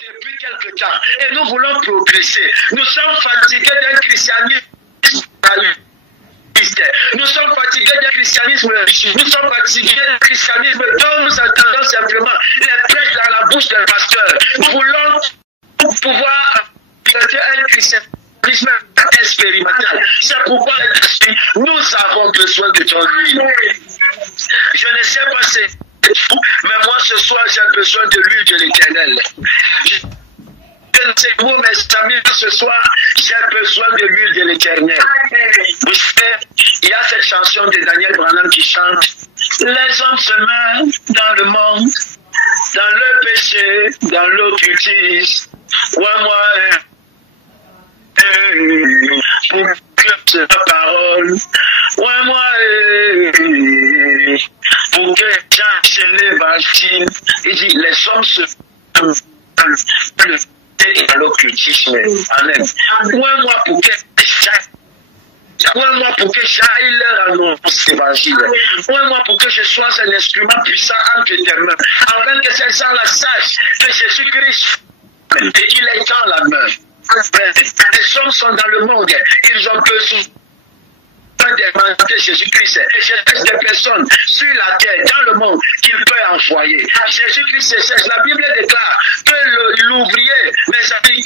depuis quelque temps et nous voulons progresser. Nous sommes fatigués d'un christianisme. Nous sommes fatigués d'un christianisme. Nous sommes fatigués d'un christianisme dont nous entendons simplement les prêches dans la bouche d'un pasteur. Nous voulons pouvoir faire un christianisme expérimental. C'est pourquoi nous avons besoin de ton huile. Je ne sais pas c'est tout, mais moi ce soir j'ai besoin de l'huile de l'Éternel. Je ne sais vous mes amis, ce soir j'ai besoin de l'huile de l'Éternel. Vous savez, il y a cette chanson de Daniel Branham qui chante: les hommes se meurent dans le monde, dans le péché, dans l'occultisme. Ouais, moi, pour que la parole, ouais, moi, pour que j'achète l'évangile. Il dit: les hommes se meurent dans l'occultisme. Amen. Ouais, moi, pour que moi pour que j'aille leur annoncer l'évangile. Moi pour que je sois un instrument puissant entre tes mains. Afin que ces gens-là sachent que Jésus-Christ et qu'il est dans la main. Les hommes sont dans le monde. Ils ont besoin de Jésus-Christ. Et je laisse des personnes sur la terre, dans le monde, qu'il peut envoyer. Jésus-Christ se cherche. La Bible déclare que l'ouvrier, mes amis,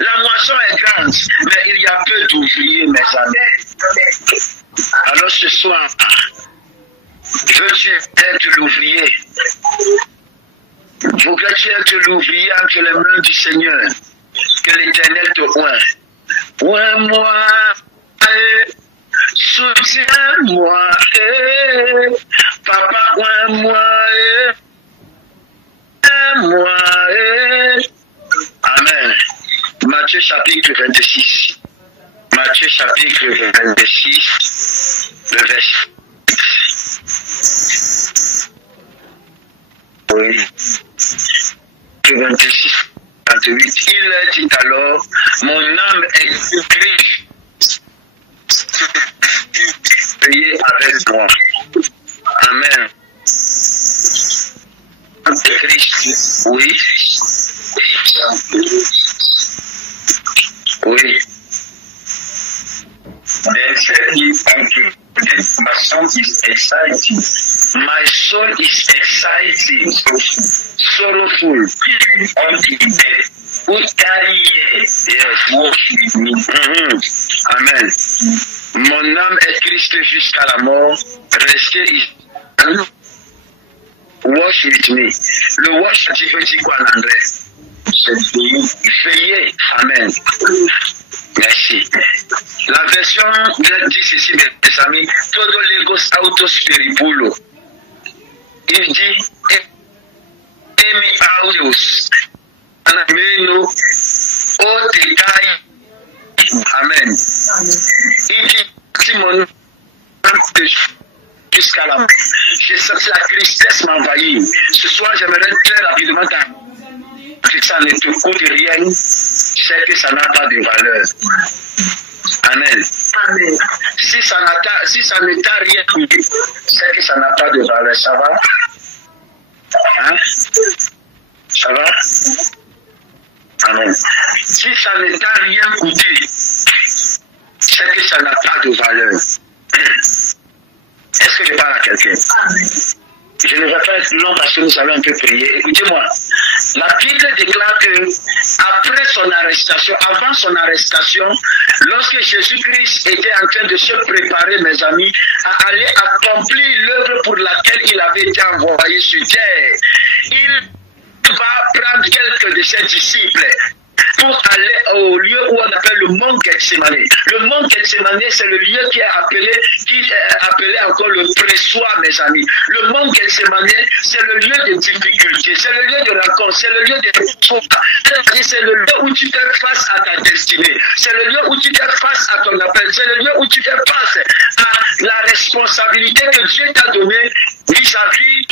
la moisson est grande, mais il y a peu d'ouvriers, mes amis. Alors ce soir, veux-tu être l'ouvrier? Voudrais-tu être l'ouvrier entre les mains du Seigneur? Que l'Éternel te oint. Oint-moi, soutiens-moi, papa, oint-moi, moi. Amen. Matthieu chapitre 26. Matthieu chapitre 26, le verset. Oui. 26, 28. Il dit alors: mon âme est triste. Priez avec moi. Amen. Christ, oui. Oui. My soul is excited. My soul is excited. Sorrowful. Until death. Who carry yes, worship me. Amen. Mon âme est triste jusqu'à la mort. Restez ici. Wash with me. Le wash, tu veux dire quoi en anglais? Veillez. Amen. Merci. La version dit ceci, mes amis: todo legos autos peripulo. Il dit: emi audios anameno o tekai. Amen. Il dit: si mon jusqu'à la j'ai senti la tristesse m'envahir. Ce soir, j'aimerais très rapidement que ça ne te coûte rien, c'est que ça n'a pas de valeur. Amen. Amen. Si ça ne t'a rien coûté, c'est que ça n'a pas de valeur. Ça va? Hein? Ça va? Amen. Si ça ne t'a rien coûté, c'est que ça n'a pas de valeur. Est-ce que je parle à quelqu'un? Je ne vais pas être long parce que nous allons un peu prier. Écoutez-moi. La Bible déclare que après son arrestation, avant son arrestation, lorsque Jésus-Christ était en train de se préparer, mes amis, à aller accomplir l'œuvre pour laquelle il avait été envoyé sur terre, il va prendre quelques de ses disciples pour aller au lieu où on appelle le mont Gethsemane. Le mont Gethsemane, c'est le lieu qui est appelé encore le pressoir, mes amis. Le mont Gethsemane, c'est le lieu de difficulté, c'est le lieu de rencontre, c'est le lieu de c'est le lieu où tu fais face à ta destinée, c'est le lieu où tu fais face à ton appel, c'est le lieu où tu fais face à la responsabilité que Dieu t'a donnée vis-à-vis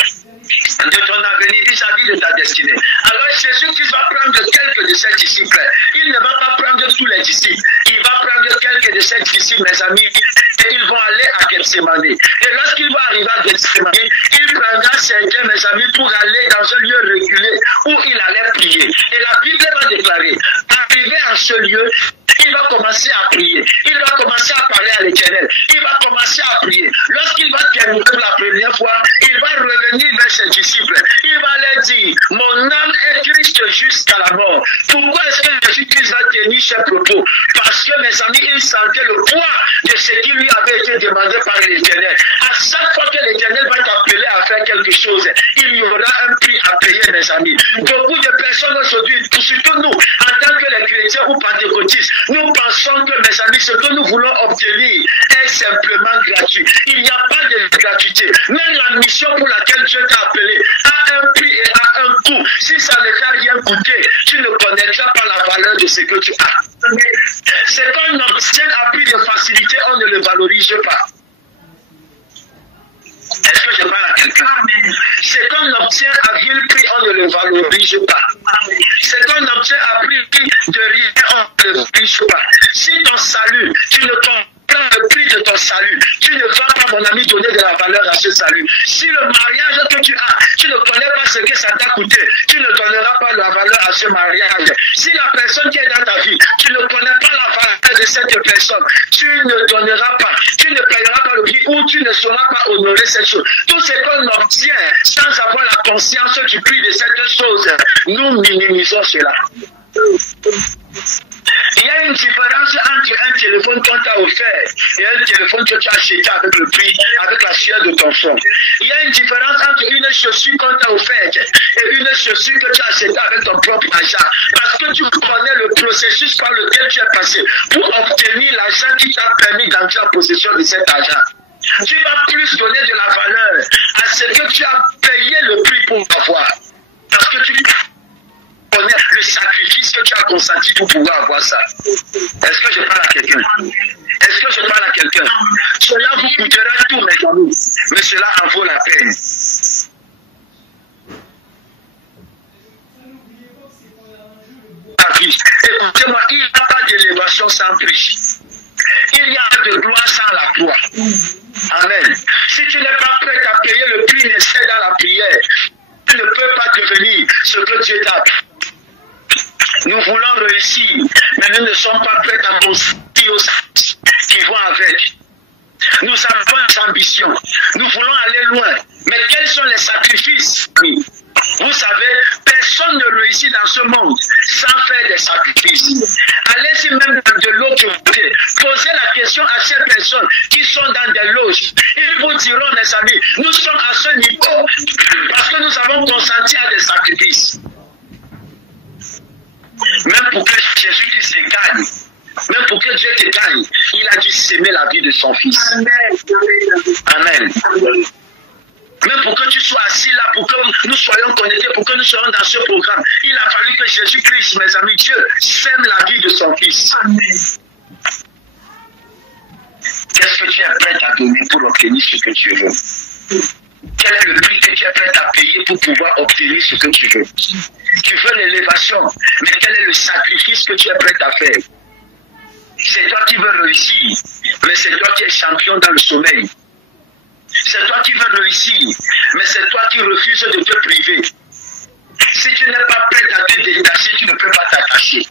de ton avenir, vis-à-vis de ta destinée. Alors Jésus-Christ va prendre quelques de ses disciples. Il ne va pas prendre tous les disciples. Il va prendre quelques de ses disciples, mes amis, ils vont aller à Gethsemane. Et lorsqu'ils vont arriver à Gethsemane, il prendra certains, mes amis, pour aller dans un lieu reculé où il allait prier. Et la Bible va déclarer, arrivé à ce lieu, il va commencer à prier. Il va commencer à parler à l'Éternel. Il va commencer à prier. Lorsqu'il va terminer pour la première fois, il va revenir vers ses disciples. Il va leur dire, mon âme est triste jusqu'à la mort. Pourquoi est-ce que Jésus-Christ a tenu ces propos? Parce que, mes amis, il sentait le poids de ce qui lui avait été demandé par l'Éternel. À chaque fois que l'Éternel va t'appeler à faire quelque chose, il y aura un prix à payer, mes amis. Beaucoup de personnes aujourd'hui, surtout nous, en tant que les chrétiens ou pentecôtistes, nous pensons que, mes amis, ce que nous voulons obtenir est simplement gratuit. Il n'y a pas de gratuité. Même la mission pour laquelle Dieu t'a appelé a un prix et a un coût. Si ça ne t'a rien coûté, tu ne connaîtras pas la valeur de ce que tu as. Ce qu'on obtient à prix de facilité, on ne le valorise pas. Est-ce que je parle à quelqu'un? Ce qu'on obtient à vil prix, on ne le valorise pas. Ce qu'on obtient à prix de rien, on ne le valorise pas. Si ton salut, tu ne comprends le prix de ton salut, tu ne vas pas, mon ami, donner de la valeur à ce salut. Si le mariage que tu as, tu ne connais pas ce que ça t'a coûté, tu ne donneras pas la valeur à ce mariage. Si la personne qui est dans ta vie, tu ne connais pas la valeur de cette personne, tu ne donneras pas, tu ne payeras pas le prix ou tu ne sauras pas honorer cette chose. Tout ce qu'on obtient sans avoir la conscience du prix de cette chose, nous minimisons cela. Il y a une différence entre un téléphone qu'on t'a offert et un téléphone que tu as acheté avec le prix, avec la sueur de ton front. Il y a une différence entre une chaussure qu'on t'a offerte et une chaussure que tu as achetée avec ton propre argent. Parce que tu connais le processus par lequel tu es passé pour obtenir l'argent qui t'a permis d'entrer en possession de cet argent. Tu vas plus donner de la valeur à ce que tu as payé le prix pour avoir. Parce que tu connais le sacrifice que tu as consenti pour pouvoir avoir ça. Est-ce que je parle à quelqu'un? Est-ce que je parle à quelqu'un? Cela vous coûtera tout, mes amis, mais cela en vaut la peine. Écoutez-moi, il n'y a pas d'élévation sans prix. Il y a de gloire sans la croix. Amen. Si tu n'es pas prêt à payer le prix nécessaire dans la prière, tu ne peux pas devenir ce que Dieu t'a appelé. Nous voulons réussir, mais nous ne sommes pas prêts à consentir aux sacrifices qui vont avec. Nous avons une ambition. Nous voulons aller loin. Mais quels sont les sacrifices? Vous savez, personne ne réussit dans ce monde sans faire des sacrifices. Allez-y même de l'autre côté. Posez la question à ces personnes qui sont dans des loges. Ils vous diront, mes amis, nous sommes à ce niveau parce que nous avons consenti à des sacrifices. Même pour que Jésus-Christ se gagne, même pour que Dieu te gagne, il a dû s'aimer la vie de son fils. Amen. Même pour que tu sois assis là, pour que nous soyons connectés, pour que nous soyons dans ce programme, il a fallu que Jésus-Christ, mes amis, Dieu s'aime la vie de son fils. Amen. Qu'est-ce que tu es prêt à donner pour obtenir ce que tu veux? Quel est le prix que tu es prêt à payer pour pouvoir obtenir ce que tu veux? Tu veux l'élévation, mais quel est le sacrifice que tu es prêt à faire? C'est toi qui veux réussir, mais c'est toi qui es champion dans le sommeil. C'est toi qui veux réussir, mais c'est toi qui refuses de te priver. Si tu n'es pas prêt à te détacher, tu ne peux pas t'attacher.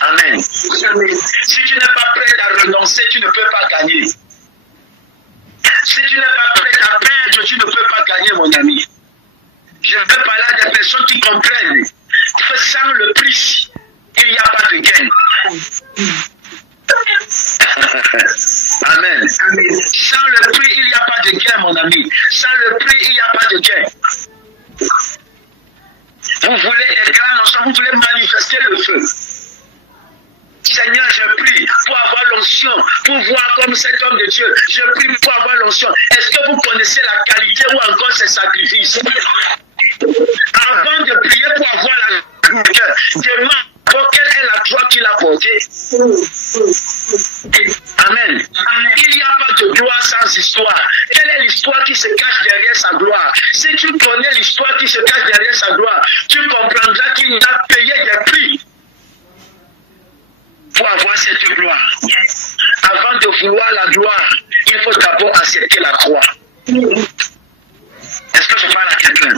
Amen. Si tu n'es pas prêt à renoncer, tu ne peux pas gagner. Si tu n'es pas prêt à perdre, tu ne peux pas gagner, mon ami. Je veux parler à des personnes qui comprennent que sans le prix, il n'y a pas de gain. Amen. Sans le prix, il n'y a pas de gain, mon ami. Sans le prix, il n'y a pas de gain. Vous voulez des grands ensemble, vous voulez manifester le feu. Seigneur, je prie pour avoir l'onction, pour voir comme cet homme de Dieu. Je prie pour avoir l'onction. Est-ce que vous connaissez la qualité ou encore ses sacrifices? Avant de prier pour avoir la gloire, demande quelle est la gloire qu'il a portée. Amen. Il n'y a pas de gloire sans histoire. Quelle est l'histoire qui se cache derrière sa gloire? Si tu connais l'histoire qui se cache derrière sa gloire, tu comprendras qu'il a payé des prix pour avoir cette gloire. Avant avant de vouloir la gloire, il faut d'abord accepter la croix. Est-ce que je parle à quelqu'un?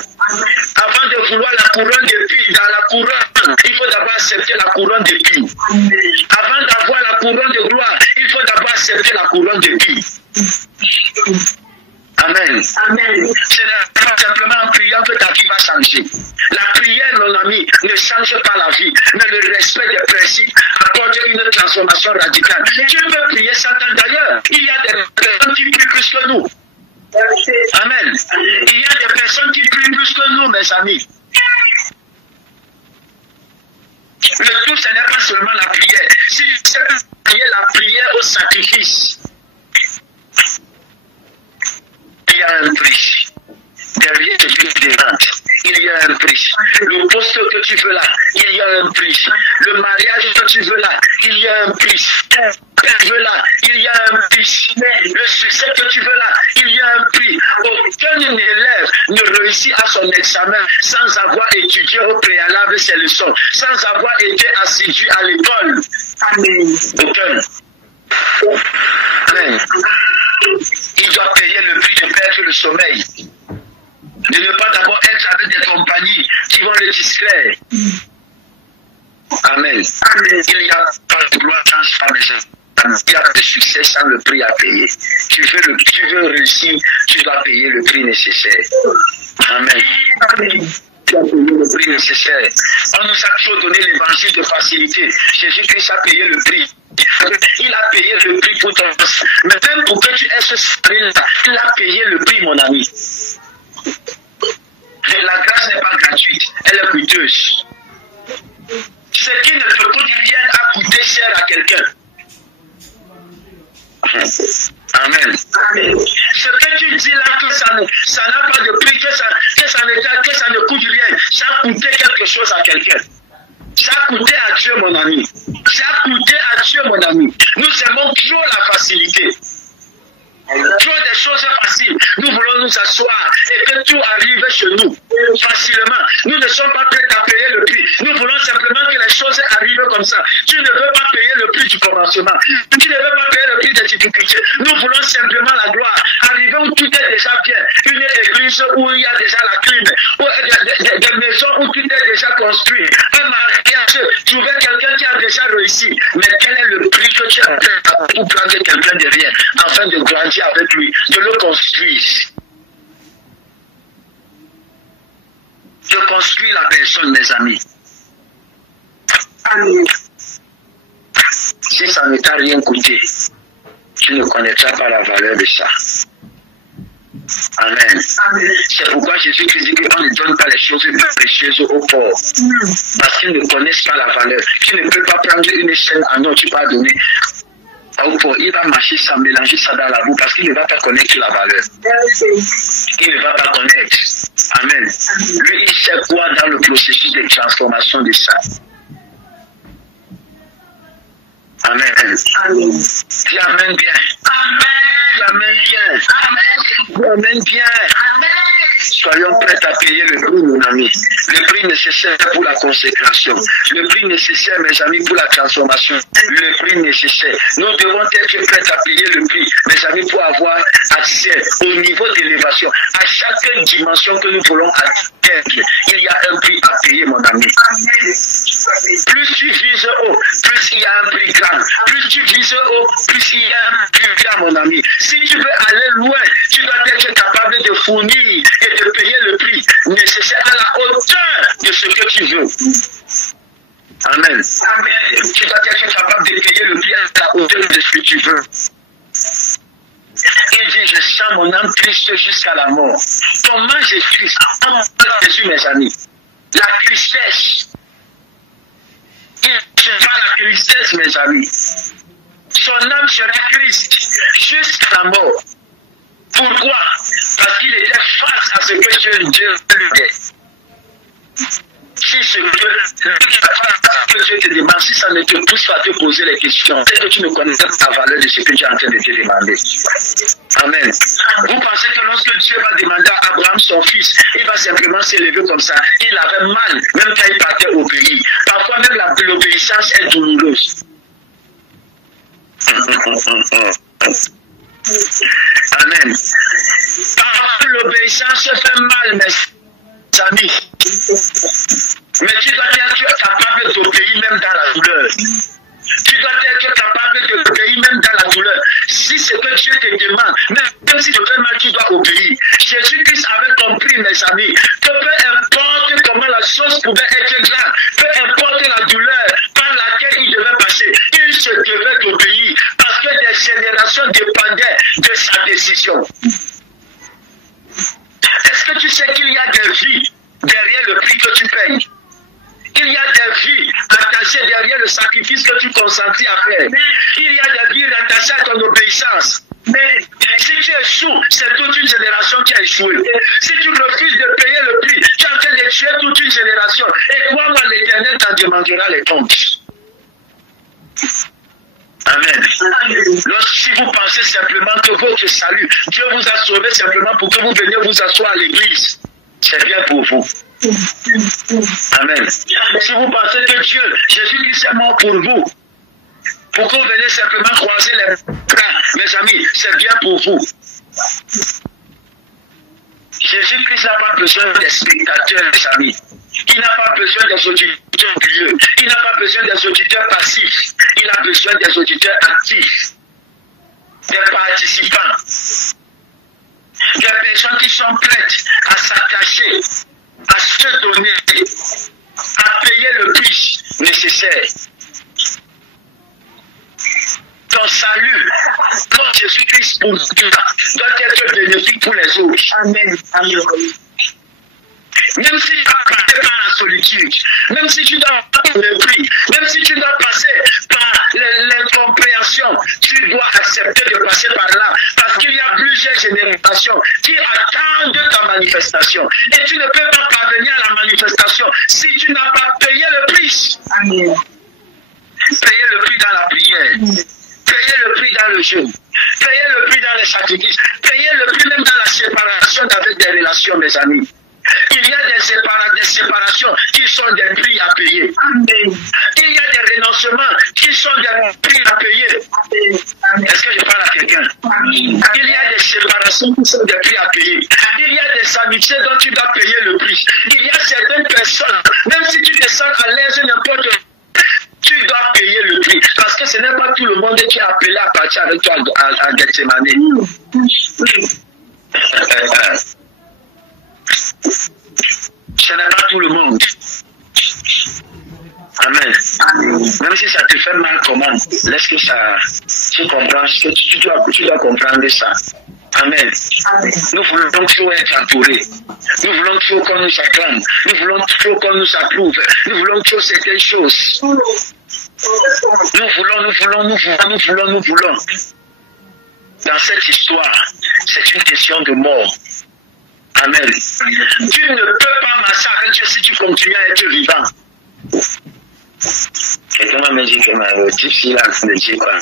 Avant de vouloir la couronne d'épines, dans la couronne, il faut d'abord accepter la couronne d'épines. Avant d'avoir la couronne de gloire, il faut d'abord accepter la couronne d'épines. Amen. Amen. Ce n'est pas simplement en priant que ta vie va changer. La prière, mon ami, ne change pas la vie, mais le respect des principes apporte une transformation radicale. Tu peux prier Satan d'ailleurs. Il y a des personnes qui prient plus que nous. Amen. Il y a des personnes qui prient plus que nous, mes amis. Le tout, ce n'est pas seulement la prière. Si c'est la prière au sacrifice, il y a un prix. Derrière ce que tu demandes, il y a un prix. Le poste que tu veux là, il y a un prix. Le mariage que tu veux là, il y a un prix. Que tu veux là, il y a un prix. Le succès que tu veux là, il y a un prix. Aucun élève ne réussit à son examen sans avoir étudié au préalable ses leçons, sans avoir été assidu à l'école. Amen. Aucun. Amen. Il doit payer le prix de perdre le sommeil. De ne pas d'abord être avec des compagnies qui vont le distraire. Amen. Amen. Il n'y a pas de gloire sans pas mes gens. Il y a de succès sans le prix à payer. Tu veux réussir, tu dois payer le prix nécessaire. Amen. Amen. Tu as payé le prix nécessaire. On nous a toujours donné l'évangile de facilité. Jésus-Christ a payé le prix. Il a payé le prix pour ton. Mais même pour que tu aies ce salut-là, il a payé le prix, mon ami. Et la grâce n'est pas gratuite, elle est coûteuse. Ce qui ne te coûte rien a coûté cher à quelqu'un. Amen. Amen. Ce que tu dis là, que ça n'a pas de prix, que ça ne coûte rien, ça a coûté quelque chose à quelqu'un. Ça a coûté à Dieu, mon ami. Ça a coûté à Dieu, mon ami. Nous aimons toujours la facilité. Trop des choses faciles. Nous voulons nous asseoir et que tout arrive chez nous facilement. Nous ne sommes pas prêts à payer le prix. Nous voulons simplement que les choses arrivent comme ça. Tu ne veux pas payer le prix du commencement. Tu ne veux pas payer le prix des difficultés. Nous voulons simplement la gloire. Arriver où tout est déjà bien. Une église où il y a déjà la clim. Des maisons où tout est déjà construit. Un mariage. Trouver quelqu'un qui a déjà réussi. Mais quel est le prix que tu as pour prendre quelqu'un derrière afin de grandir avec lui, de le construire. Je construis la personne, mes amis. Amen. Si ça ne t'a rien coûté, tu ne connaîtras pas la valeur de ça. Amen. Amen. C'est pourquoi Jésus-Christ dit qu'on ne donne pas les choses précieuses aux pauvres. Parce qu'ils ne connaissent pas la valeur. Tu ne peux pas prendre une chaîne à non, tu peux donner. Il va marcher sans mélanger ça dans la boue parce qu'il ne va pas connaître la valeur. Il ne va pas connaître. Amen. Lui, il sait quoi dans le processus de transformation de ça. Amen. Amen. Dis amen bien. Amen. Dis amen bien. Amen. Dis amen bien. Amen. Soyons prêts à payer le prix, mon ami. Le prix nécessaire pour la consécration. Le prix nécessaire, mes amis, pour la transformation. Le prix nécessaire. Nous devons être prêts à payer le prix, mes amis, pour avoir accès au niveau d'élévation. À chaque dimension que nous voulons atteindre, il y a un prix à payer, mon ami. Plus tu vises haut, plus il y a un prix grand. Plus tu vises haut, plus il y a un prix grand, mon ami. Si tu veux aller loin, tu dois être capable de fournir et de payer le prix nécessaire à la hauteur de ce que tu veux. Amen. Amen. Tu dois être capable de payer le prix à la hauteur de ce que tu veux. Il dit, je sens mon âme triste jusqu'à la mort. Comment je suis triste? En Jésus, mes amis. La tristesse. Il ne pas la tristesse, mes amis. Son âme sera triste jusqu'à la mort. Pourquoi? Parce qu'il était face à ce que Dieu lui dit. Si ce que Dieu te demande, si ça ne te pousse pas à te poser les questions, c'est que tu ne connais pas la valeur de ce que Dieu est en train de te demander. Amen. Vous pensez que lorsque Dieu va demander à Abraham son fils, il va simplement s'élever comme ça. Il avait mal, même quand il partait obéir. Parfois même l'obéissance est douloureuse. Amen. Parfois, l'obéissance fait mal, mes amis. Mais tu dois être capable d'obéir même dans la douleur. Tu dois être capable d'obéir même dans la douleur. Si c'est que Dieu te demande, même si tu fais mal, tu dois obéir. Jésus-Christ avait compris, mes amis, que peu importe comment la chose pouvait être grave, peu importe la douleur par laquelle il devait passer, il se devait d'obéir parce que des générations dépendaient de sa décision. Est-ce que tu sais qu'il y a des vies derrière le prix que tu payes? Il y a des vies attachées derrière le sacrifice que tu consentis à faire. Il y a des vies rattachées à ton obéissance. Mais si tu échoues, c'est toute une génération qui a échoué. Si tu refuses de payer le prix, tu es en train de tuer toute une génération. Et crois-moi, l'Éternel t'en demandera les comptes. Amen. Si vous pensez simplement que votre salut, Dieu vous a sauvé simplement pour que vous veniez vous asseoir à l'église, c'est bien pour vous. Amen. Si vous pensez que Dieu, Jésus-Christ est mort pour vous, pour que vous veniez simplement croiser les bras, mes amis, c'est bien pour vous. Jésus-Christ n'a pas besoin des spectateurs, mes amis. Il n'a pas besoin des auditeurs pieux. Il n'a pas besoin des auditeurs passifs. Il a besoin des auditeurs actifs, des participants, des personnes qui sont prêtes à s'attacher, à se donner, à payer le prix nécessaire. Ton salut, quand Jésus-Christ pour toi, doit être bénéfique pour les autres. Amen. Amen. Même si tu dois passer par la solitude, même si tu dois passer le prix, même si tu dois passer par l'incompréhension, tu dois accepter de passer par là. Parce qu'il y a plusieurs générations qui attendent ta manifestation. Et tu ne peux pas parvenir à la manifestation si tu n'as pas payé le prix. Amen. Payer le prix dans la prière. Payer le prix dans le jeûne. Payer le prix dans les sacrifices. Payer le prix même dans la séparation avec des relations, mes amis. Il y a des séparations qui sont des prix à payer. Amen. Il y a des renoncements qui sont des prix à payer. Est-ce que je parle à quelqu'un? Il y a des séparations qui sont des prix à payer. Il y a des amitiés dont tu dois payer le prix. Il y a certaines personnes, même si tu te sens à l'aise n'importe où, tu dois payer le prix. Parce que ce n'est pas tout le monde qui est appelé à partir avec toi à Gethsemane. Ce n'est pas tout le monde. Amen. Même si ça te fait mal, comment? Laisse que ça. Tu comprends, tu dois comprendre ça. Amen. Nous voulons toujours être entourés. Nous voulons toujours qu'on nous acclame. Nous voulons toujours qu'on nous approuve. Nous voulons toujours certaines choses. Nous voulons. Dans cette histoire, c'est une question de mort. Amen. Tu ne peux pas marcher avec Dieu si tu continues à être vivant. Quelqu'un m'a dit que ma difficile à de Dieu, quoi.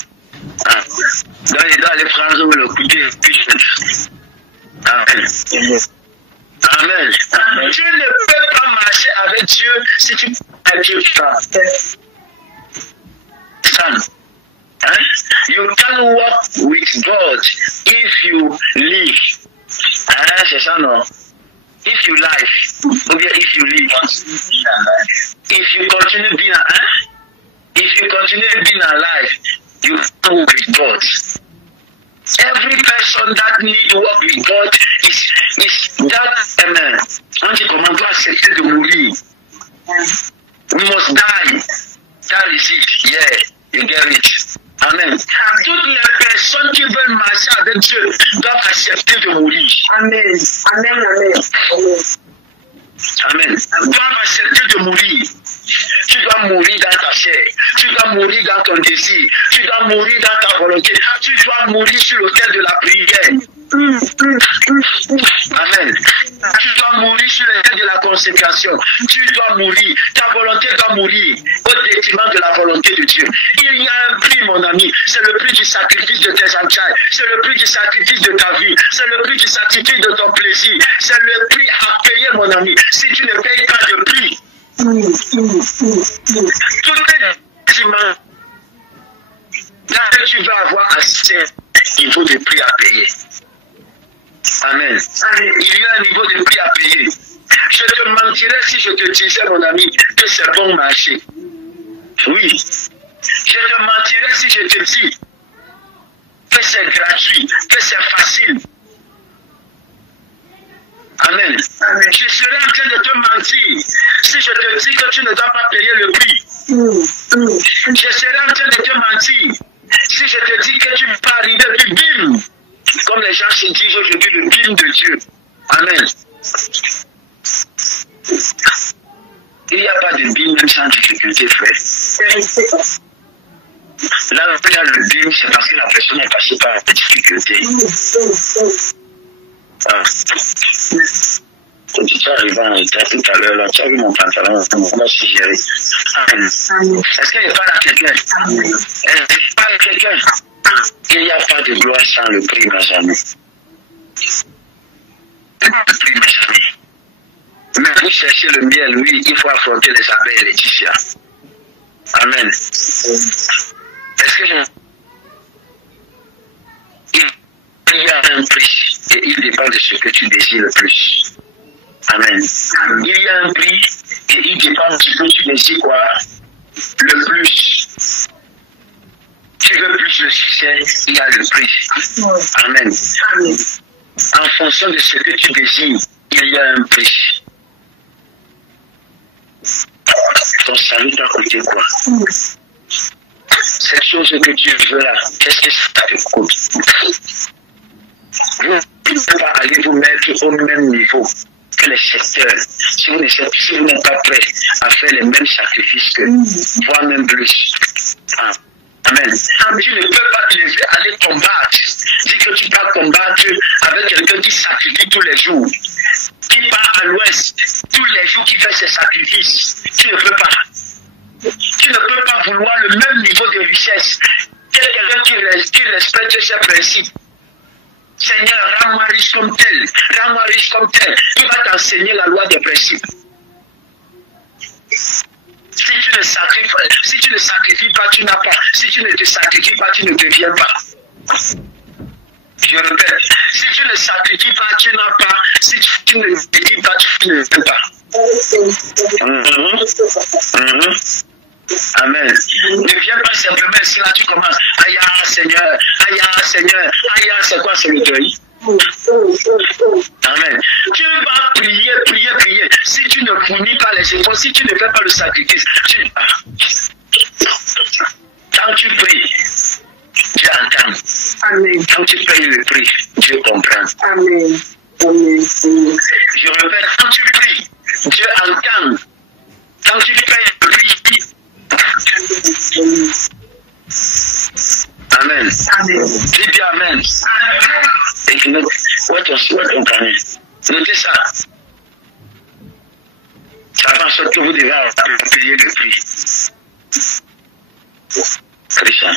Dans les phrases où le couper, puis Amen. Amen. Amen. Tu ne peux pas marcher avec Dieu si tu es Dieu vivant. You can walk with God if you live. C'est ça, non? If you live, ou bien if you live. If you continue being alive, you walk with God. Every person that need to walk with God is that, amen. On dit comment on doit accepter de mourir. We must die. That is it. Yeah, you get it. Amen. Toutes les personnes qui veulent marcher avec Dieu doivent accepter de mourir. Amen. Amen. Amen. Amen. Doivent accepter de mourir. Tu dois mourir dans ta chair. Tu dois mourir dans ton désir. Tu dois mourir dans ta volonté. Tu dois mourir sur l'autel de la prière. Amen. Tu dois mourir sur l'autel de la consécration. Tu dois mourir. Ta volonté doit mourir au détriment de la volonté de Dieu. Il y a un prix, mon ami. C'est le prix du sacrifice de tes entrailles. C'est le prix du sacrifice de ta vie. C'est le prix du sacrifice de ton plaisir. C'est le prix à payer, mon ami. Si tu ne payes pas de prix, tout est dimanche. Là que tu vas avoir assez niveau de prix à payer. Amen. Il y a un niveau de prix à payer. Je te mentirais si je te disais, mon ami, que c'est bon marché. Oui. Je te mentirais si je te dis que c'est gratuit, que c'est facile. Amen. Je serais en train de te mentir si je te dis que tu ne dois pas payer le prix. Je serais en train de te mentir si je te dis que tu peux arriver du bim. Comme les gens se disent aujourd'hui, le bim de Dieu. Amen. Il n'y a pas de bim même sans difficulté, frère. Là où il y a le bim, c'est parce que la personne est passée par la difficulté. Quand tu es arrivé en état tout à l'heure, là, tu as vu mon pantalon, on va se gérer. Est-ce qu'il n'y a pas là quelqu'un? Est-ce qu'il n'y a pas quelqu'un? Il n'y a pas de gloire sans le prix, mes amis. Le prix, mes amis. Mais pour chercher le miel, oui, il faut affronter les abeilles et les Laetitia. Amen. Est-ce que il y a un prix et il dépend de ce que tu désires le plus. Amen. Il y a un prix et il dépend de ce que tu désires quoi? Le plus. Tu veux plus de succès, il y a le prix. Amen. En fonction de ce que tu désires, il y a un prix. Ton salut t'a coûté quoi? Cette chose que tu veux là, qu'est-ce que ça te coûte? Vous ne pouvez pas aller vous mettre au même niveau que les secteurs si vous n'êtes pas prêt à faire les mêmes sacrifices que, voire même plus. Amen. Tu ne peux pas te lever, aller combattre. Dis que tu vas combattre avec quelqu'un qui sacrifie tous les jours, qui part à l'ouest tous les jours, qui fait ses sacrifices. Tu ne peux pas. Tu ne peux pas vouloir le même niveau de richesse que quelqu'un qui respecte ses principes. Seigneur, rends-moi riche comme tel, rends-moi riche comme tel. Il va t'enseigner la loi des principes. Si tu ne sacrifies pas, tu n'as pas. Si tu ne te sacrifies pas, tu ne deviens pas. Je répète, si tu ne sacrifies pas, tu n'as pas. Si tu ne sacrifies pas, tu ne viens pas. Amen. Ne viens pas simplement si là tu commences. Aïe, Seigneur, aïe, c'est quoi, c'est le deuil? Amen. Tu vas prier. Si tu ne fournis pas les efforts, si tu ne fais pas le sacrifice, quand tu pries, Dieu entend. Amen. Quand tu payes le prix, Dieu comprend. Amen. Je répète, quand tu pries, Dieu entend. Quand tu payes le prix, Amen. Dis bien Amen. Et où est ton carnet? Notez ça. Ça fait en sorte que vous devez payer le prix. Christian.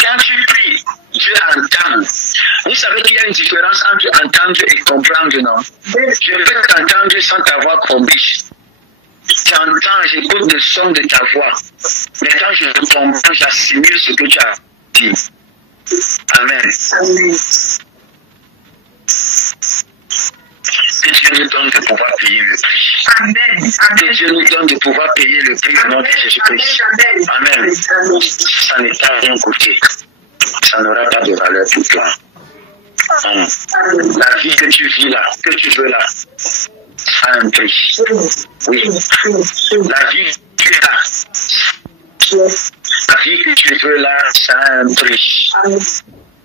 Quand tu pries, Dieu entend. Vous savez qu'il y a une différence entre entendre et comprendre, non? Je peux t'entendre sans t'avoir compris. J'entends, j'écoute le son de ta voix. Mais quand je comprends, j'assimile ce que tu as dit. Amen. Que Dieu nous donne de pouvoir payer le prix. Amen. Que Dieu nous donne de pouvoir payer le prix au nom de Jésus-Christ. Amen. Ça n'est pas rien coûté. Ça n'aura pas de valeur pour toi. La vie que tu vis là, que tu veux là, ça a un prix. Oui. La vie que tu as là, la vie que tu veux là, ça a un prix.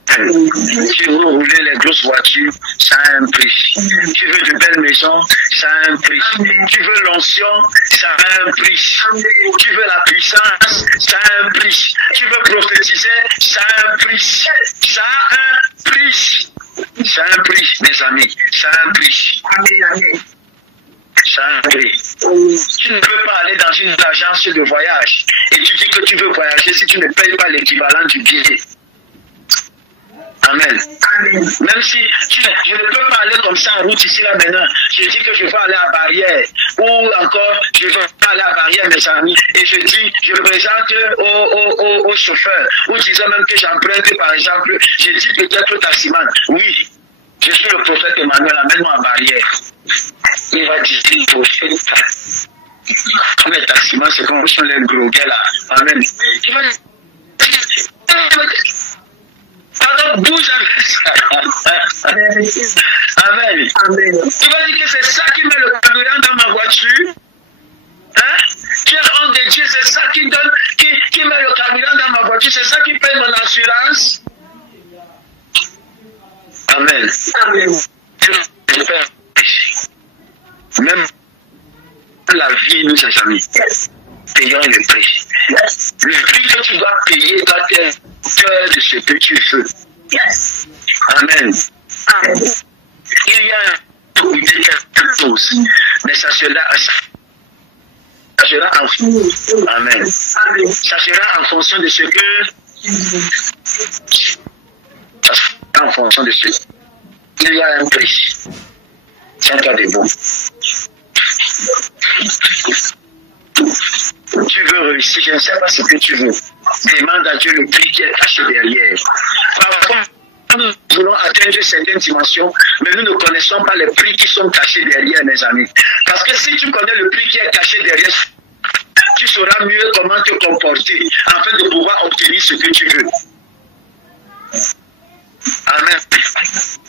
Tu veux rouler les grosses voitures, ça a un prix. Tu veux de belles maisons, ça a un prix. Tu veux l'onction, ça a un prix. Tu veux la puissance, ça a un prix. Tu veux prophétiser, ça a un prix. Ça a un prix. Ça a un prix, mes amis. Ça a un prix. Ça a un prix. Tu ne peux pas aller dans une agence de voyage et tu dis que tu veux voyager si tu ne payes pas l'équivalent du billet. Amen. Même si je ne peux pas aller comme ça en route ici, là, maintenant. Je dis que je vais aller à Barrière. Ou encore, je vais aller à Barrière, mes amis. Et je dis, je présente au chauffeur. Ou disons même que j'emprunte, par exemple, je dis peut-être au taximan. Oui, je suis le prophète Emmanuel, amène-moi à Barrière. Il va dire, prophète. Comme les taximans, c'est comme sont les gros gars là. Amen. Il va dire, pardon, bouge avec ça. Amen. Amen. Tu vas dire que c'est ça qui met le carburant dans ma voiture. Hein? Tu es homme de Dieu, c'est ça qui donne, qui met le carburant dans ma voiture, c'est ça qui paye mon assurance. Amen. Amen. Même la vie, nous, ses amis, payons le prix. Le prix que tu dois payer doit être cœur de ce que tu veux. Amen. Il y a quelque chose, mais ça sera Amen. Ça sera en fonction de ce que ça sera en fonction de ce il y a un prix. Tiens-toi debout. Tu veux réussir, je ne sais pas ce que tu veux. Demande à Dieu le prix qui est caché derrière. Parfois, nous voulons atteindre certaines dimensions, mais nous ne connaissons pas les prix qui sont cachés derrière, mes amis. Parce que si tu connais le prix qui est caché derrière, tu sauras mieux comment te comporter afin de pouvoir obtenir ce que tu veux. Amen.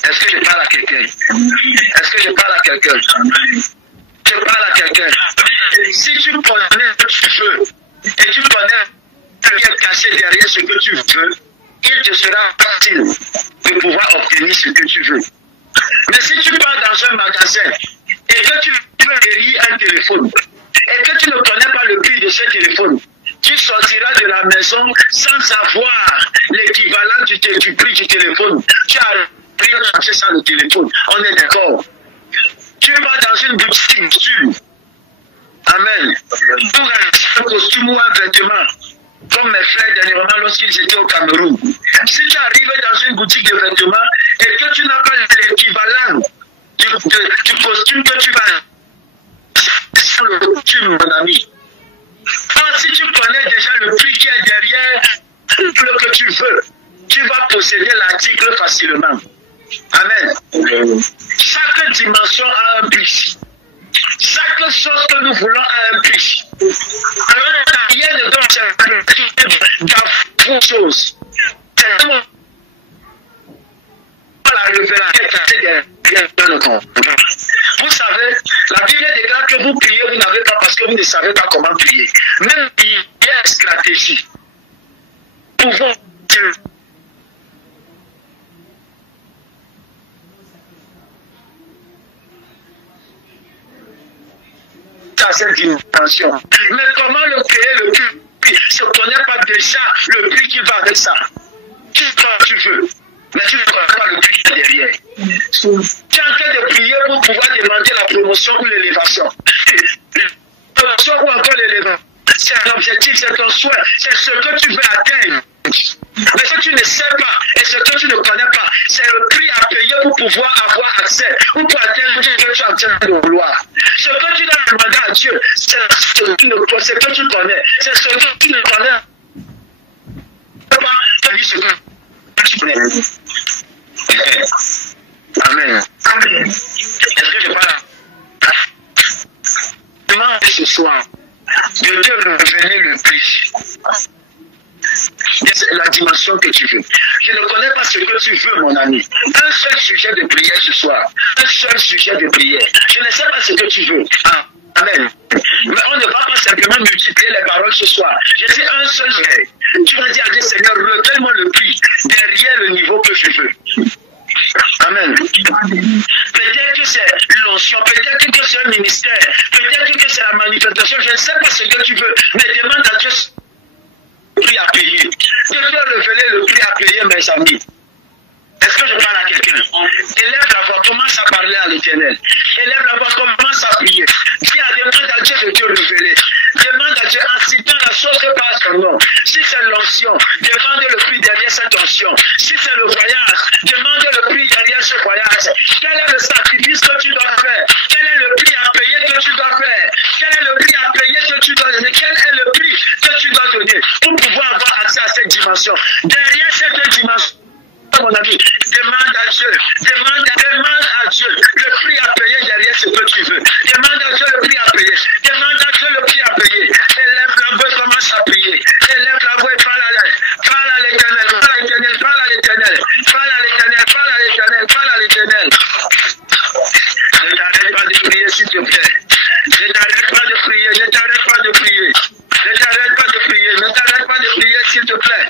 Est-ce que je parle à quelqu'un? Est-ce que je parle à quelqu'un? Je parle à quelqu'un. Si tu connais ce que tu veux, et tu connais ce qui est caché derrière ce que tu veux, il te sera facile de pouvoir obtenir ce que tu veux. Mais si tu pars dans un magasin et que tu veux payer un téléphone, et que tu ne connais pas le prix de ce téléphone, tu sortiras de la maison sans savoir l'équivalent du prix du téléphone. Tu as rien acheté sans le téléphone. On est d'accord. Tu vas dans une boutique de costume. Amen. Pour acheter un costume ou un vêtement, comme mes frères dernièrement lorsqu'ils étaient au Cameroun. Si tu arrives dans une boutique de vêtements et que tu n'as pas l'équivalent du costume que tu vas sans le costume, mon ami. Si tu connais déjà le prix qui est derrière le que tu veux, tu vas posséder l'article facilement. Amen. Chaque dimension a un prix. Chaque chose que nous voulons a un prix. Alors, rien ne donne le prix d'une chose. C'est la révélation derrière le compte. Vous savez, la Bible déclare que vous priez, vous n'avez pas parce que vous ne savez pas comment prier. Même il y a une stratégie. Pouvons à cette dimension. Mais comment le créer le prix? Si on ne connaît pas déjà le prix qui va avec ça. Tu veux. Mais tu ne connais pas le prix derrière. Tu es en train de prier pour pouvoir demander la promotion ou l'élévation. La promotion ou encore l'élévation. C'est un objectif, c'est ton souhait, c'est ce que tu veux atteindre. Mais ce que tu ne sais pas et ce que tu ne connais pas, c'est le prix à payer pour pouvoir avoir accès ou pour atteindre ce que tu es en train de vouloir. Ce que tu dois demander à Dieu, c'est ce que tu connais, c'est ce que tu ne connais pas, ce que tu connais. Amen. Amen. Est-ce que je parle? Demande ce soir de te révéler le prix. C'est la dimension que tu veux. Je ne connais pas ce que tu veux, mon ami. Un seul sujet de prière ce soir. Un seul sujet de prière. Je ne sais pas ce que tu veux. Amen. Mais on ne va pas simplement multiplier les paroles ce soir. Je dis un seul sujet. Tu vas dire à Dieu, Seigneur, révèle-moi le prix derrière le niveau que je veux. Amen. Peut-être que c'est l'onction, peut-être que c'est un ministère, peut-être que c'est la manifestation. Je ne sais pas ce que tu veux, mais demande à Dieu le prix à payer. Dieu peut révéler le prix à payer, mes amis. Est-ce que je parle à quelqu'un? Élève la voix, commence à parler à l'Éternel. Élève la voix, commence à prier. Demande à Dieu de te révéler. Demande à Dieu en citant la chose que son nom. Si c'est l'onction, demande le prix derrière cette onction. Si c'est le voyage, demande le prix derrière ce voyage. Quel est le sacrifice que tu dois faire? Quel est le prix à payer que tu dois faire? Quel est le prix à payer que tu dois donner? Quel est le prix que tu dois donner pour pouvoir avoir accès à cette dimension? Derrière cette dimension, mon ami, demande à Dieu, demande à Dieu le prix à payer derrière ce que tu veux. Demande à Dieu le prix à payer. Demande à Dieu le prix à payer. Élève la voix, commence à prier. Élève la voix et parle à l'Éternel, parle à l'Éternel, parle à l'Éternel, parle à l'Éternel, parle à l'Éternel, parle à l'Éternel. Ne t'arrête pas de prier, s'il te plaît. Ne t'arrête pas de prier, ne t'arrête pas de prier. Ne t'arrête pas de prier, ne t'arrête pas de prier, s'il te plaît.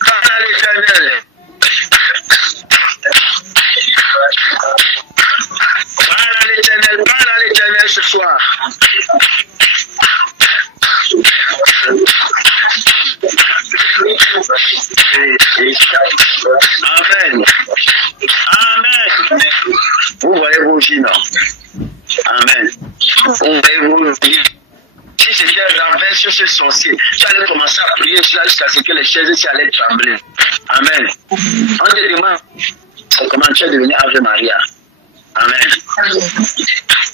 Parle à l'Éternel. Parle à l'Éternel ce soir. Amen. Amen. Vous voyez vos vies, non? Amen. Vous voyez vos vies. Si c'était un ravin sur ce sorcier, tu allais commencer à prier jusqu'à ce que les chaises allaient trembler. Amen. On te demande comment tu es devenu Ave Maria. Amen.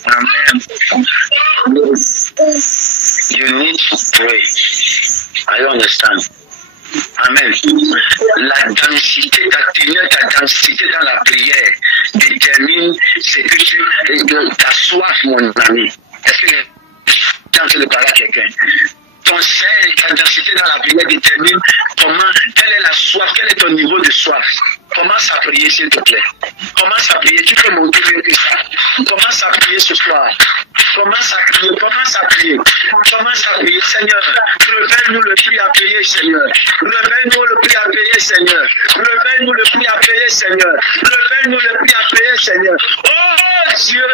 Amen. You need to pray. I understand. Amen. La densité, ta tenue, ta densité dans la prière détermine ce que ta soif, mon ami. Est-ce que tu es en train de parler à quelqu'un? Ton sein, ta densité dans la prière détermine quelle est la soif, quel est ton niveau de soif. Commence à prier, s'il te plaît. Commence à prier. Tu peux monter mieux que ça. Commence à prier ce soir. Commence à prier. Commence à prier. Commence à prier. Seigneur, révèle-nous le prix à payer, Seigneur. Révèle-nous le prix à payer, Seigneur. Révèle-nous le prix à payer, Seigneur. Révèle-nous le prix à payer, Seigneur. Oh Dieu!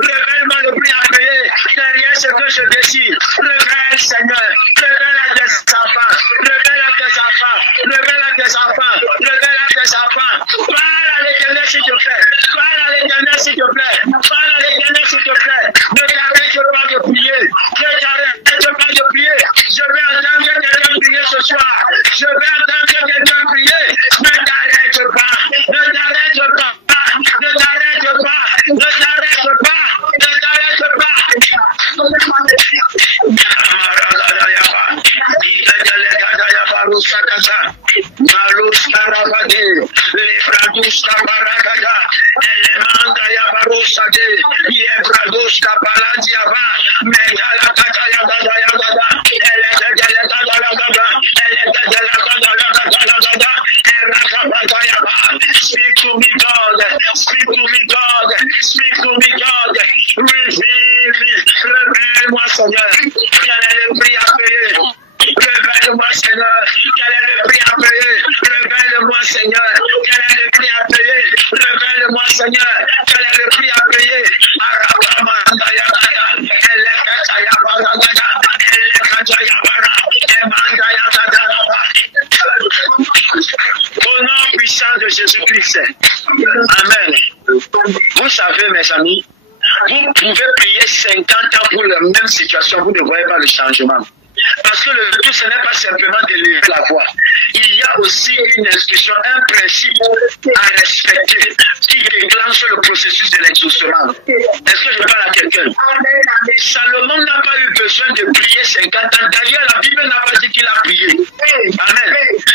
Révèle-moi le prix à payer derrière ce que je décide. Révèle, Seigneur. Révèle à tes enfants. Révèle à tes enfants. Révèle à tes enfants. Révèle à tes enfants. Parle à l'Éternel, s'il te plaît. Parle à l'Éternel, s'il te plaît. Parle à l'Éternel, s'il te plaît. Ne t'arrête pas de prier. Ne t'arrête pas de prier. Je vais entendre quelqu'un prier ce soir. Je vais entendre quelqu'un prier. Ne t'arrête pas. Ne t'arrête pas. Ne t'arrête pas. Ne t'arrête pas. Ne t'arrête pas. Speak to me, God. Speak to me, God. Speak to me, God. Reveal me. Révèle-moi, Seigneur. Quel est le prix à payer? Révèle-moi, Seigneur. Quel est le prix à payer? Révèle-moi, Seigneur. Quel est le prix à payer? Révèle-moi, Seigneur. Quel est le prix à payer? Au nom puissant de Jésus-Christ. Amen. Vous savez, mes amis, vous pouvez prier 50 ans pour la même situation, vous ne voyez pas le changement. Parce que le but, ce n'est pas simplement d'élever la voix. Il y a aussi une instruction, un principe à respecter qui déclenche le processus de l'exaucement. Est-ce que je parle à quelqu'un? Salomon n'a pas eu besoin de prier 50 ans. D'ailleurs, la Bible n'a pas dit qu'il a prié. Amen.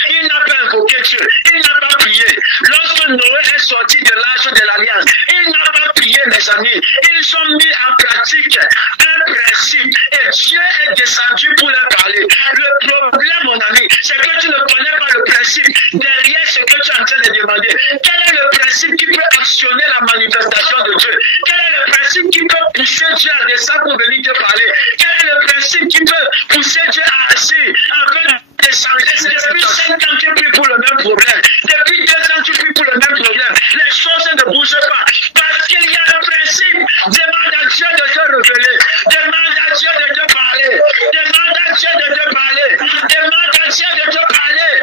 Il n'a pas invoqué Dieu. Il n'a pas prié. Lorsque Noé est sorti de l'âge de l'Alliance, il n'a pas prié, mes amis. Ils ont mis en pratique un principe. Et Dieu est descendu pour leur parler. Le problème, mon ami, c'est que tu ne connais pas le principe derrière ce que tu es en train de demander. Quel est le principe qui peut actionner la manifestation de Dieu? Quel est le principe qui peut pousser Dieu à descendre pour venir te parler? Quel est le principe qui peut pousser Dieu à agir afin de changer? Depuis 5 ans, tu pries pour le même problème. Depuis 2 ans, tu pries pour le même problème. Les choses ne bougent pas. Parce qu'il y a un principe. Demande à Dieu de te révéler. Demande à Dieu de te parler. Demande à Dieu de te parler. Demande à Dieu de te parler.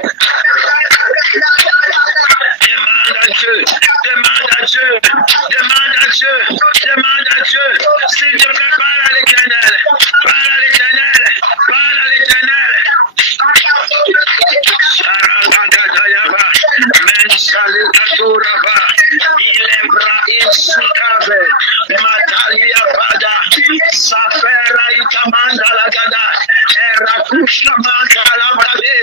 Demande à Dieu. Demande à Dieu. Demande à Dieu. Demande à Dieu. S'il te plaît, parle à l'Éternel. Parle à l'Éternel. Parle à l'Éternel. insukave, matalia bada, safera itamanda lagada, erakusha manda labrade,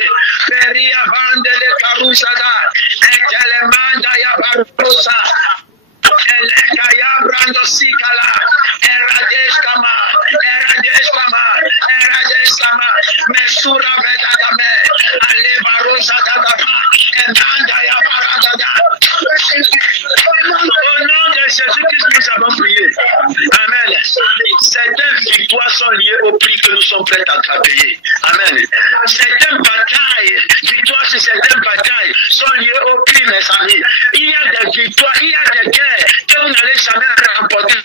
feria vandele karusada, etelemanda ya barosa, elega ya brando sikala, eradeshkama, mesura vedadame, ale barosa dadama, emanda ya baradada. Au nom de Jésus-Christ, nous avons prié. Amen. Certaines victoires sont liées au prix que nous sommes prêts à payer. Amen. Certaines batailles, victoires sur certaines batailles sont liées au prix, mes amis. Il y a des victoires, il y a des guerres que vous n'allez jamais remporter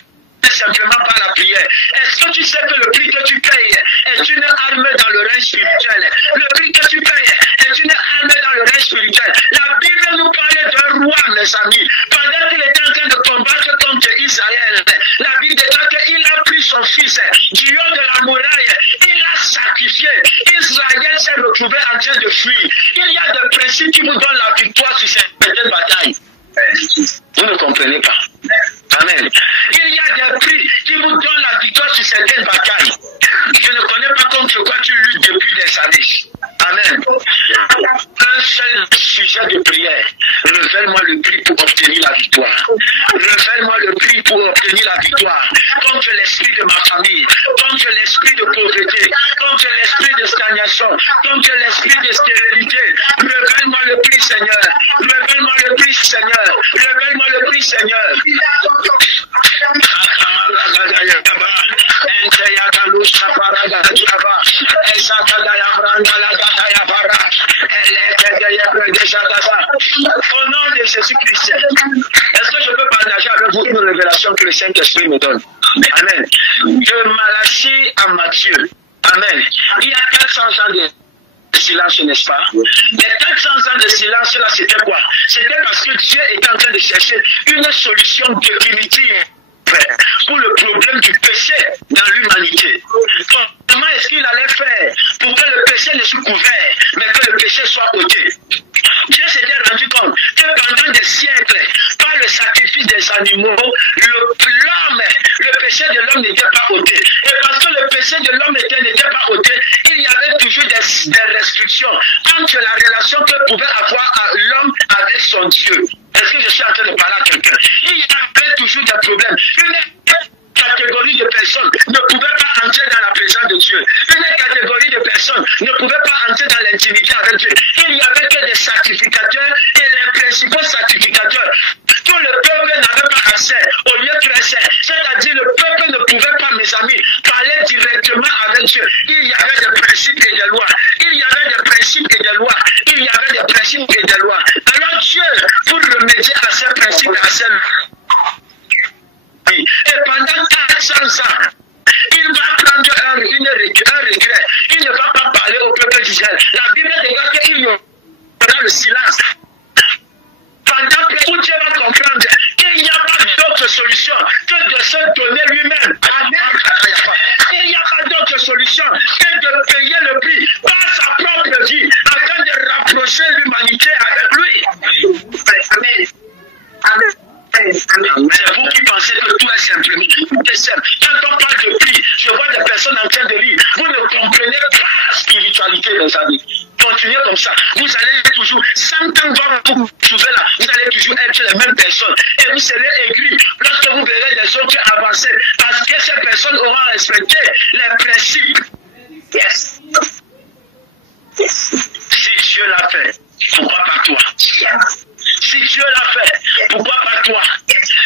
simplement par la prière. Est-ce que tu sais que le prix que tu payes est une arme dans le règne spirituel? Le prix que tu payes est une arme dans le règne spirituel. La Bible nous parle d'un roi, mes amis. Pendant qu'il était en train de combattre contre Israël, la Bible déclare qu'il a pris son fils du haut de la muraille, il l'a sacrifié. Israël s'est retrouvé en train de fuir. Il y a des principes qui vous donnent la victoire sur certaines batailles. Vous ne comprenez pas. Amen. Il y a des prix qui vous donnent la victoire sur certaines batailles. Je ne connais pas contre quoi tu luttes depuis des années. Amen. Un seul sujet de prière. Révèle-moi le prix pour obtenir la victoire. Révèle-moi le prix pour obtenir la victoire. Contre l'esprit de ma famille, contre l'esprit de pauvreté, contre l'esprit de stagnation, contre l'esprit de stérilité. Révèle-moi le prix, Seigneur. Révèle-moi le prix, Seigneur. Révèle-moi le prix, Seigneur. Au nom de Jésus-Christ, est-ce que je peux partager avec vous une révélation que le Saint-Esprit me donne? Amen. De Malachie à Matthieu. Amen. Il y a 400 ans de silence, n'est-ce pas? Les 400 ans de silence, là, c'était quoi? C'était parce que Dieu était en train de chercher une solution définitive pour le problème du péché dans l'humanité. Comment est-ce qu'il allait faire pour que le péché ne soit couvert, mais que le péché soit ôté? Dieu s'était rendu compte que pendant des siècles, par le sacrifice des animaux, le péché de l'homme n'était pas ôté. Et parce que le péché de l'homme n'était pas ôté, il y avait toujours des restrictions entre la relation que pouvait avoir l'homme avec son Dieu. Est-ce que je suis en train de parler à quelqu'un? Il y avait toujours des problèmes. Une catégorie de personnes ne pouvait pas entrer dans la présence de Dieu. Une catégorie de personnes ne pouvait pas entrer dans l'intimité avec Dieu. Il n'y avait que des sacrificateurs et les principaux sacrificateurs. Tout le peuple n'avait pas accès au lieu très saint. C'est-à-dire le peuple ne pouvait pas, mes amis, parler directement avec Dieu. Il y avait des principes et des lois. Il y avait des principes et des lois. Il y avait des principes et des lois. Alors Dieu, pour remédier à ces principes et à ces lois, et pendant 400 ans, il va prendre un regret. Il ne va pas parler au peuple d'Israël. La Bible déclare qu'il y aura le silence. Pendant que Dieu va comprendre qu'il n'y a pas d'autre solution que de se donner lui-même. Il n'y a pas d'autre solution que de payer le prix par sa propre vie afin de rapprocher l'humanité avec lui. Amen. Amen. C'est vous qui pensez que tout est simplement tout est simple. Quand on parle de prix, je vois des personnes en train de lire. Vous ne comprenez pas la spiritualité, mes amis. Continuez comme ça. Vous allez toujours, 100 ans va vous trouver là, vous allez toujours être les mêmes personnes. Et vous serez aigris lorsque vous verrez des autres avancer. Parce que ces personnes auront respecté les principes. Yes. Si Dieu l'a fait, pourquoi pas toi? Si Dieu l'a fait, pourquoi pas toi?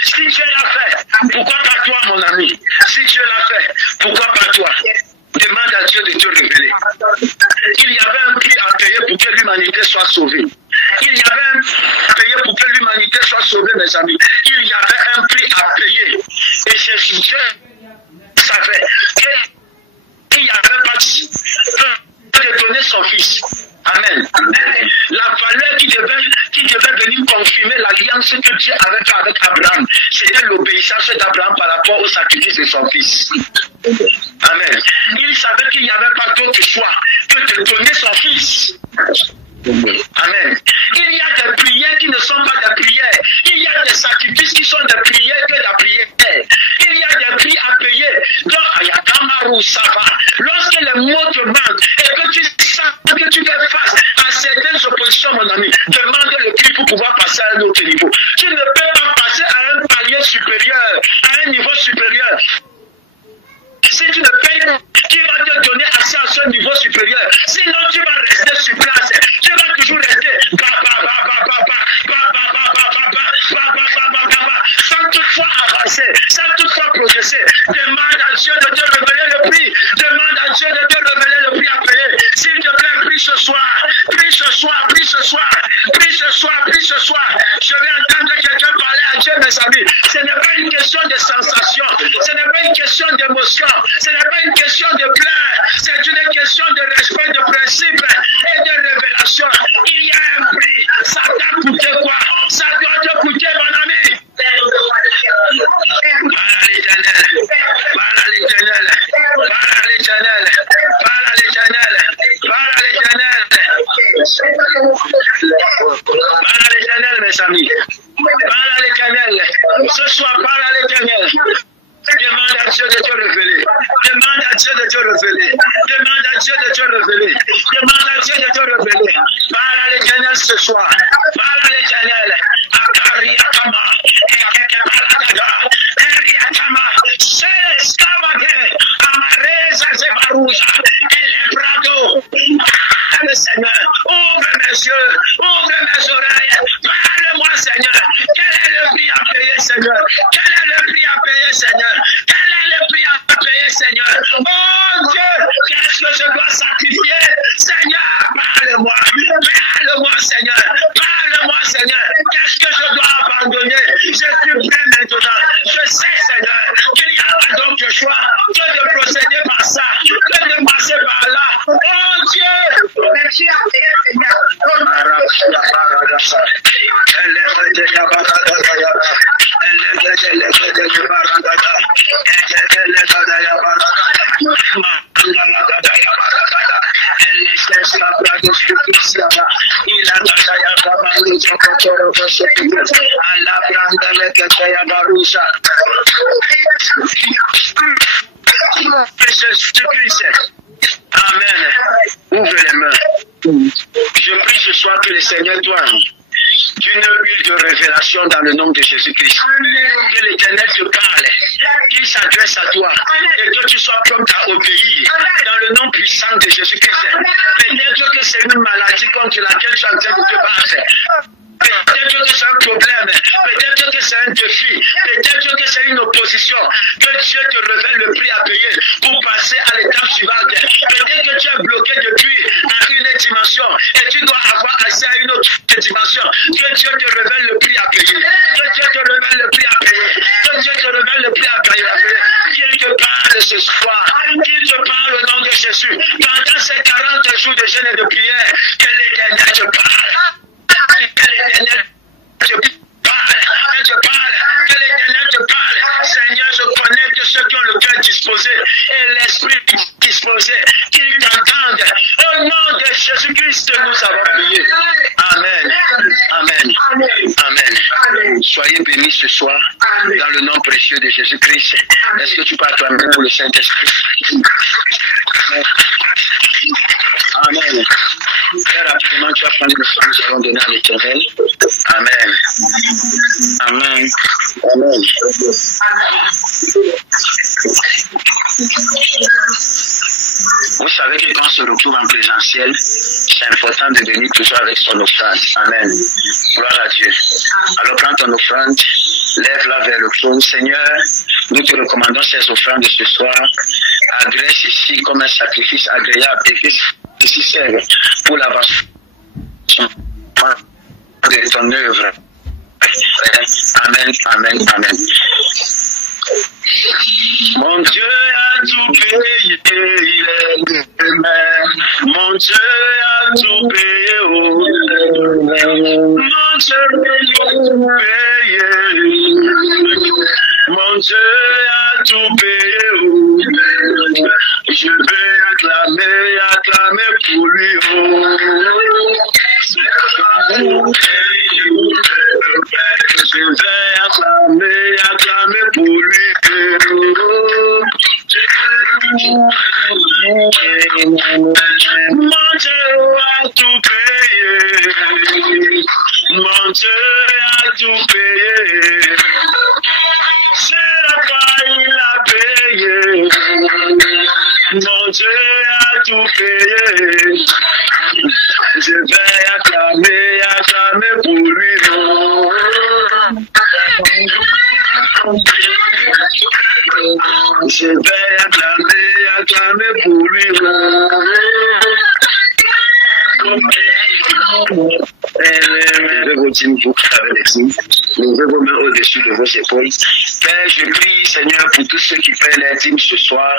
Si Dieu l'a fait, pourquoi pas toi, mon ami? Si Dieu l'a fait, pourquoi pas toi? Demande à Dieu de te révéler. Il y avait un prix à payer pour que l'humanité soit sauvée. Il y avait un prix à payer pour que l'humanité soit sauvée, mes amis. Il y avait un prix à payer. Et Jésus savait qu'il n'y avait pas de donner son fils. Amen. La valeur qui devait venir confirmer l'alliance que Dieu avait fait avec Abraham, c'était l'obéissance d'Abraham par rapport au sacrifice de son fils. Amen. Il savait qu'il n'y avait pas d'autre choix que de donner son fils. Amen. Il y a des prières qui ne sont pas des prières. Il y a des sacrifices qui sont des prières supérieur. Si tu ne payes pas, qui va te donner accès à ce niveau supérieur? Sinon, tu vas rester sur place. Tu vas toujours rester sans toutefois avancer, sans toutefois progresser. Demande à Dieu de te révéler le prix. Demande à Dieu de te révéler le prix à payer. S'il te plaît, prie ce soir. Prie ce soir, prie ce soir. Prie ce soir, prie ce soir. Je vais entendre quelqu'un parler à Dieu, mes amis. Ce n'est pas une question de sensation. Ce n'est pas une question d'émotion. Ce n'est pas une question de pleurs. C'est une question de respect de principe et de révélation. Il y a un prix. Ça t'a coûté quoi? Ça doit te coûter, mon ami. Parle à l'Éternel. Parle à l'Éternel. Parle à l'Éternel. Parle à l'Éternel. Parle à l'Éternel. Parle à l'Éternel, mes amis. Parle à l'Éternel. Ce soir, parle à l'Éternel. Demande à Dieu de te révéler. Demande à Dieu de te révéler. Demande à Dieu de te révéler. Demande à Dieu de te révéler. Parle à l'Éternel ce soir. Parle à l'Éternel. Le Seigneur, ouvre mes yeux, ouvre mes oreilles. Parle-moi, Seigneur. Quel est le prix à payer, Seigneur? Quel est le prix à payer, Seigneur? Quel est le prix à payer, Seigneur? Oh Dieu, qu'est-ce que je dois sacrifier? Seigneur, parle-moi. Parle-moi, Seigneur. Parle-moi, Seigneur. Qu'est-ce que je dois abandonner? Je suis prêt maintenant. Je sais, Seigneur, qu'il n'y a pas d'autre choix que de procéder par ça, que de passer par là. Oh Dieu! Merci à Seigneur. Amen. Ouvre les mains. Je prie ce soir que le Seigneur toi d'une huile de révélation dans le nom de Jésus-Christ. Que l'Éternel te parle, qu'il s'adresse à toi et que tu sois prompt à obéir dans le nom puissant de Jésus-Christ. Peut-être que c'est une maladie contre laquelle tu es en train de te battre. Peut-être que c'est un problème, peut-être que c'est un défi, peut-être que c'est une opposition, que Dieu te révèle le prix à payer pour passer à l'étape suivante. Peut-être que tu es bloqué depuis à une dimension et tu dois avoir accès à une autre dimension. Que Dieu te révèle le prix à payer. Que Dieu te révèle le prix à payer. Que Dieu te révèle le prix à payer. Qu'il te parle ce soir. Qu'il te parle au nom de Jésus. Pendant ces 40 jours de jeûne et de prière, que l'Éternel te parle. Que l'Éternel te parle, que l'Éternel te parle. Seigneur, je connais que ceux qui ont le cœur disposé et l'esprit disposé, qu'ils t'entendent. Au nom de Jésus-Christ, nous avons prié. Amen. Amen. Amen. Soyez bénis ce soir dans le nom précieux de Jésus-Christ. Est-ce que tu peux acclamer pour le Saint-Esprit? Amen. Très rapidement, tu vas prendre le sang, nous allons donner à l'Éternel. Amen. Amen. Amen. Vous savez que quand on se retrouve en présentiel, c'est important de venir toujours avec son offrande. Amen. Gloire à Dieu. Alors prends ton offrande, lève-la vers le trône. Seigneur, nous te recommandons ces offrandes de ce soir. Adresse ici comme un sacrifice agréable et que ceci serve pour l'avancement de ton œuvre. Amen, amen, amen. Mon Dieu a tout payé, il est le même. Mon Dieu a tout payé, oh. Mon Dieu a tout payé. Mon Dieu a tout payé, oh. Je vais acclamer pour lui, oh. Je vais acclamer pour lui. Mon Dieu a tout payé. Mon Dieu a tout payé. C'est la paille a tout payé. Je vais acclamer pour lui. Je vais acclamer pour lui. Levez vos dîmes, vous avec les signes. Levez vos mains au-dessus de vos épaules. Père, je prie, Seigneur, pour tous ceux qui paient les dîmes ce soir,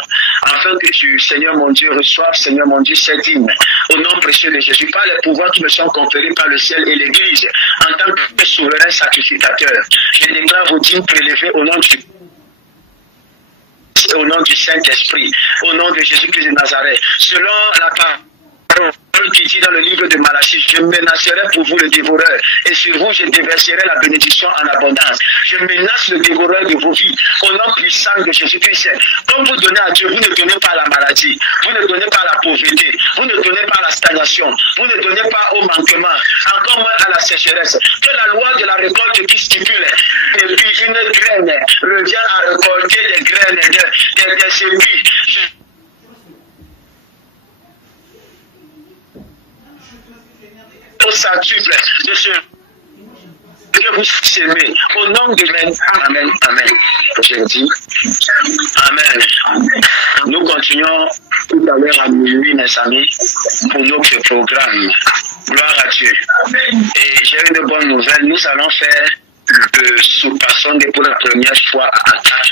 afin que tu, Seigneur mon Dieu, reçoives, Seigneur mon Dieu, ces dîmes. Au nom précieux de Jésus, par les pouvoirs qui me sont conférés par le ciel et l'Église, en tant que souverain sacrificateur, je déclare vos dîmes prélevés au nom du Saint-Esprit, au nom de Jésus-Christ de Nazareth, selon la parole qui dit dans le livre de Malachie, je menacerai pour vous le dévoreur, et sur vous je déverserai la bénédiction en abondance. Je menace le dévoreur de vos vies, au nom puissant de Jésus-Christ. Comme vous donnez à Dieu, vous ne donnez pas à la maladie, vous ne donnez pas à la pauvreté, vous ne donnez pas à la stagnation, vous ne donnez pas au manquement, encore moins à la sécheresse. Que la loi de la récolte qui stipule, et puis une graine revient à récolter des graines, des semis. Au centuple de ce que vous s'aimez, au nom de Amen, Amen, Amen. Je dis Amen. Nous continuons tout à l'heure à minuit, mes amis, pour notre programme. Gloire à Dieu. Et j'ai une bonne nouvelle. Nous allons faire le sous-passant pour la première fois à Attaque.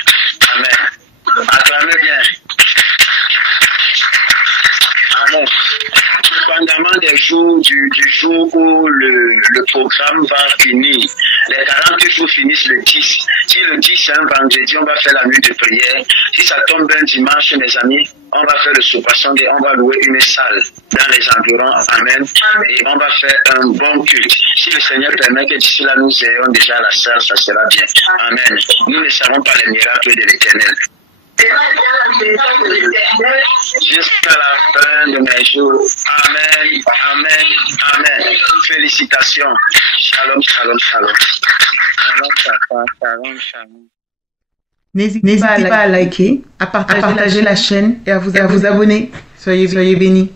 Amen. Acclamez bien. Amen. Pendant des jours, du jour où le programme va finir, les 40 jours finissent le 10. Si le 10 c'est un vendredi, on va faire la nuit de prière. Si ça tombe un dimanche, mes amis, on va faire le sous-passant et on va louer une salle dans les environs. Amen. Et on va faire un bon culte. Si le Seigneur permet que d'ici là nous ayons déjà la salle, ça sera bien. Amen. Nous ne savons pas les miracles de l'Éternel. Jusqu'à la fin de mes jours. Amen, Amen, Amen. Félicitations. Shalom, shalom, shalom. Shalom, shalom, shalom, shalom. N'hésitez pas à liker, à partager la chaîne et à vous abonner. Soyez bénis.